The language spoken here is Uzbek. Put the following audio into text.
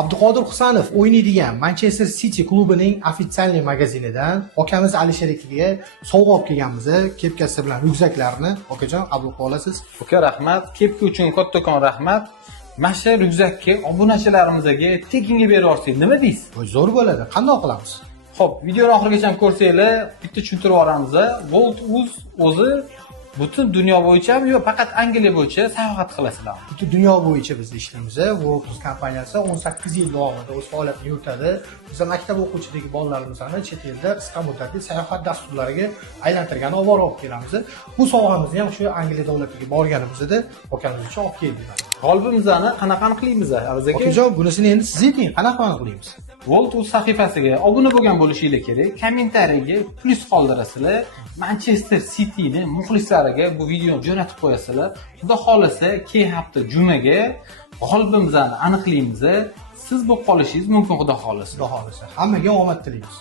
Abduqodir Husanov o'ynaydigan Manchester City klubining ofitsialniy magazinidan akamiz Alisher akaga sovg'a olib kelganmiz. Kepkasi bilan ryukzaklarni. Okajon, qabul qilib olasiz. Uka, rahmat. Kepka uchun kattakon rahmat. Mana shu ryukzakka obunachilarimizga tekinga berib yuborsak, nima deysiz? Zo'r bo'ladi. Qanday qilamiz? Xo'p, videoni oxirigacha ko'rsanglar, bitta tushuntirib yuboramiz. Volt.uz o'zi butun dunyo bo'yicha yo faqat Angliya bo'yicha sayohat qilasizlar. Butun dunyo bo'yicha biz ishlaymiz. Volt.uz kompaniyasi 18 yil davomida o'z faoliyatini yuritadi. Biz maktab o'quvchiligi bolalarimizni chet elda qisqa muddatli sayohat dasturlariga aylantirgan olib borib kelamiz. Bu sovg'amizni ham shu Angliya davlatiga borganimizda akamiz uchun olib keldik. G'olibimizni qanaqa qilamiz, Aziz aka? Okajon, bunisini endi siz ayting, qanaqa qilamiz? Volt.uz sahifasiga obuna bo'lgan bo'lishinglar kerak. Kommentariyaga plus qoldirasizlar. Manchester City'ni muxlislariga bu videoni jo'natib qo'yasizlar. Xudo xolasa, keyin hafta jumaga g'olibimizni aniqlaymiz. Siz bo'lib qolishingiz mumkin, xudo xolasa. Xudo xolasa. Hammaga omad tilaymiz.